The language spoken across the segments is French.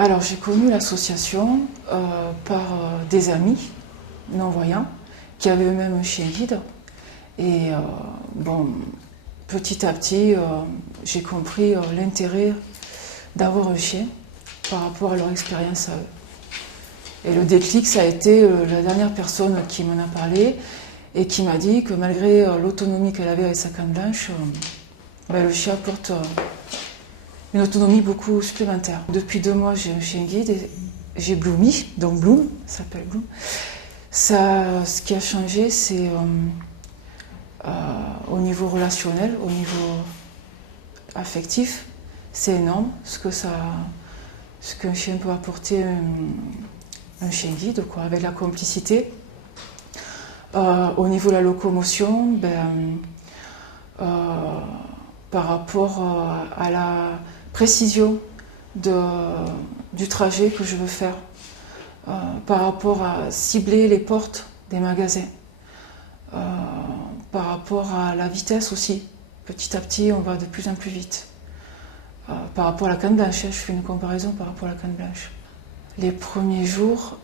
Alors j'ai connu l'association par des amis non-voyants qui avaient eux-mêmes un chien guide. Et bon, petit à petit, j'ai compris l'intérêt d'avoir un chien par rapport à leur expérience à eux. Et le déclic, ça a été la dernière personne qui m'en a parlé et qui m'a dit que malgré l'autonomie qu'elle avait avec sa canne blanche, le chien apporte une autonomie beaucoup supplémentaire. Depuis 2 mois, j'ai un chien guide et j'ai Bloomy, donc Bloom, ça s'appelle Bloom. Ça, ce qui a changé, c'est au niveau relationnel, au niveau affectif, c'est énorme ce qu'un chien peut apporter un chien guide, quoi, avec la complicité. Au niveau de la locomotion, par rapport à la précision du trajet que je veux faire, par rapport à cibler les portes des magasins, par rapport à la vitesse aussi. Petit à petit, on va de plus en plus vite. Par rapport à la canne blanche, je fais une comparaison par rapport à la canne blanche. Les premiers jours,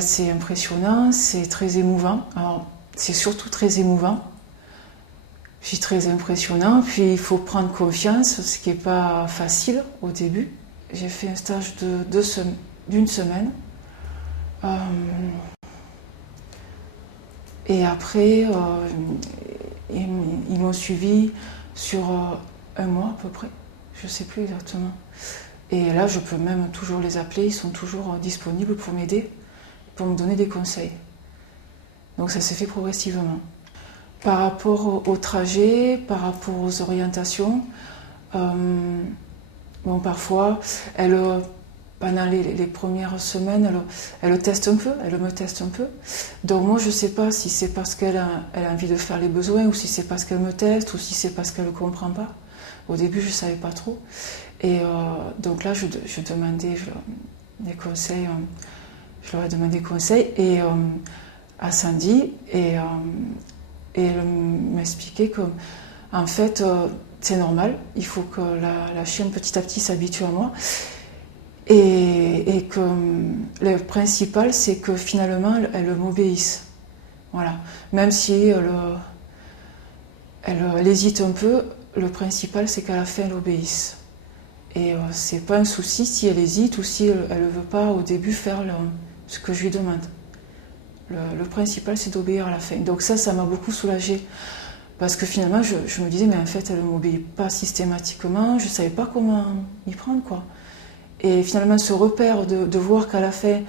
c'est impressionnant, c'est très émouvant. Alors, c'est surtout très émouvant, puis très impressionnant. Puis il faut prendre confiance, ce qui n'est pas facile au début. J'ai fait un stage d'une semaine. Et après, ils m'ont suivi sur 1 mois à peu près. Je ne sais plus exactement. Et là, je peux même toujours les appeler, ils sont toujours disponibles pour m'aider, pour me donner des conseils. Donc ça s'est fait progressivement. Par rapport au trajet, par rapport aux orientations, parfois, pendant les premières semaines, elle me teste un peu. Donc moi, je ne sais pas si c'est parce qu'elle a envie de faire les besoins, ou si c'est parce qu'elle me teste, ou si c'est parce qu'elle ne comprend pas. Au début, je ne savais pas trop. Et donc là, je demandais des conseils. Je leur ai demandé des conseils à Sandy, et elle m'expliquait que, en fait, c'est normal. Il faut que la chienne, petit à petit, s'habitue à moi. Et que le principal, c'est que finalement, elle m'obéisse. Voilà. Même si elle hésite un peu, le principal, c'est qu'à la fin, elle obéisse. Et c'est pas un souci si elle hésite ou si elle ne veut pas au début faire ce que je lui demande. Le principal, c'est d'obéir à la fin. Donc ça m'a beaucoup soulagée. Parce que finalement, je me disais, mais en fait, elle ne m'obéit pas systématiquement. Je ne savais pas comment m'y prendre, quoi. Et finalement, ce repère de voir qu'à la fin,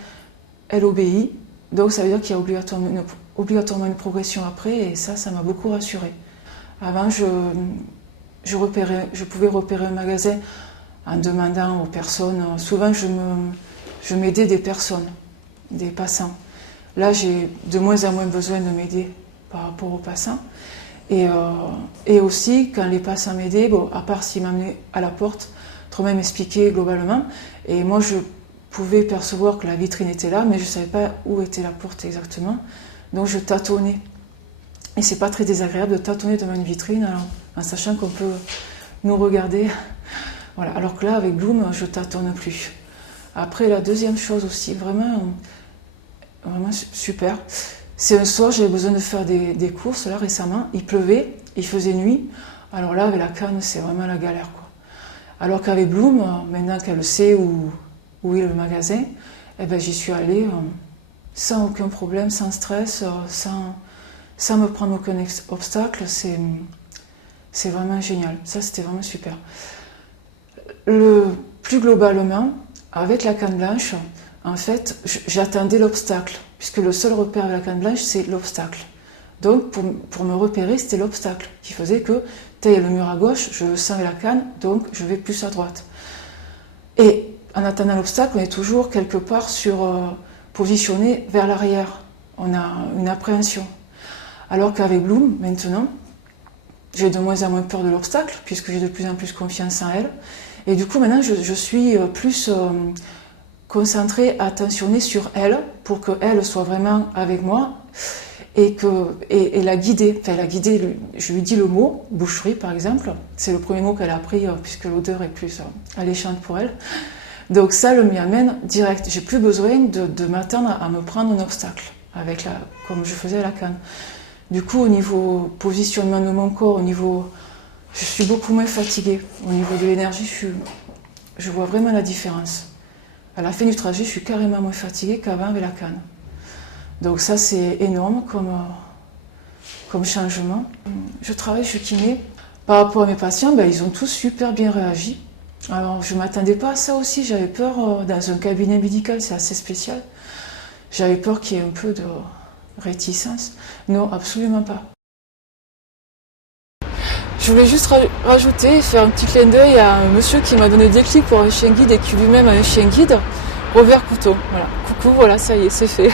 elle obéit, donc ça veut dire qu'il y a obligatoirement une progression après, et ça m'a beaucoup rassurée. Avant, je pouvais repérer un magasin en demandant aux personnes. Souvent, je m'aidais des personnes, des passants. Là, j'ai de moins en moins besoin de m'aider par rapport aux passants. Et aussi, quand les passants m'aidaient, à part s'ils m'amenaient à la porte, autrement m'expliquer globalement. Et moi, je pouvais percevoir que la vitrine était là, mais je ne savais pas où était la porte exactement. Donc, je tâtonnais. Et c'est pas très désagréable de tâtonner devant une vitrine, en sachant qu'on peut nous regarder. Voilà. Alors que là, avec Bloom, je tâtonne plus. Après, la deuxième chose aussi, vraiment super, c'est un soir, j'avais besoin de faire des courses, là, récemment. Il pleuvait, il faisait nuit. Alors là, avec la canne, c'est vraiment la galère, quoi. Alors qu'avec Bloom, maintenant qu'elle sait où est le magasin, j'y suis allée sans aucun problème, sans stress, sans me prendre aucun obstacle. C'est vraiment génial. Ça, c'était vraiment super. Plus globalement, avec la canne blanche, en fait, j'attendais l'obstacle, puisque le seul repère de la canne blanche, c'est l'obstacle. Donc, pour me repérer, c'était l'obstacle qui faisait que, il y a le mur à gauche, je sens la canne, donc je vais plus à droite. Et en attendant l'obstacle, on est toujours quelque part positionné vers l'arrière. On a une appréhension. Alors qu'avec Bloom, maintenant, j'ai de moins en moins peur de l'obstacle, puisque j'ai de plus en plus confiance en elle. Et du coup, maintenant, je suis plus concentrée, attentionnée sur elle, pour qu'elle soit vraiment avec moi. Et la guider. Enfin, la guider, je lui dis le mot, boucherie par exemple. C'est le premier mot qu'elle a appris, puisque l'odeur est plus alléchante pour elle. Donc ça m'y amène direct. J'ai plus besoin de m'attendre à me prendre un obstacle, comme je faisais à la canne. Du coup, au niveau positionnement de mon corps, je suis beaucoup moins fatiguée. Au niveau de l'énergie, je vois vraiment la différence. À la fin du trajet, je suis carrément moins fatiguée qu'avant avec la canne. Donc ça, c'est énorme comme changement. Je travaille, je suis kiné. Par rapport à mes patients, ils ont tous super bien réagi. Alors, je ne m'attendais pas à ça aussi. J'avais peur, dans un cabinet médical, c'est assez spécial. J'avais peur qu'il y ait un peu de réticence. Non, absolument pas. Je voulais juste rajouter et faire un petit clin d'œil à un monsieur qui m'a donné des clics pour un chien guide et qui lui-même a un chien guide, Robert Couteau. Voilà. Coucou, voilà, ça y est, c'est fait.